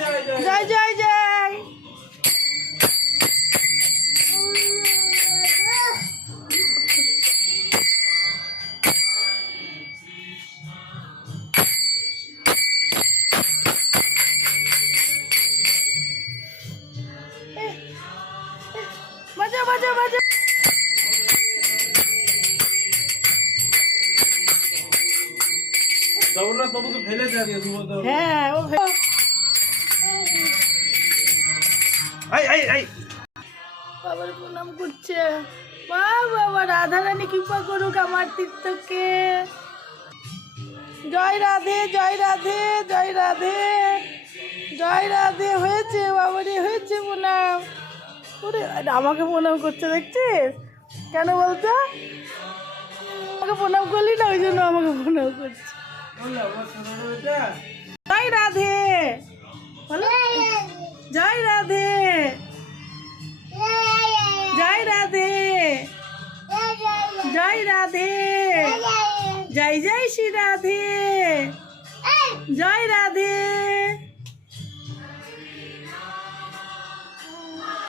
জয় জয় জয়। বাজা বাজা বাজা। হ্যাঁ ও বাবার প্রণাম করছে। বাবা রাধা রানী কৃপা করুক আমার তীর্থকে। জয় রাধে জয় রাধে জয় রাধে জয় রাধে। হয়েছে বাবারে হয়েছে প্রণাম। ওরে আমাকে প্রণাম করছে দেখছিস? কেন বলতো? আমাকে প্রণাম করলি না, ওই জন্য আমাকে প্রণাম করছে। জয় রাধে বলো। জয় রাধে জয় রাধে জয় রাধে জয় জয় শ্রী রাধে জয় রাধে।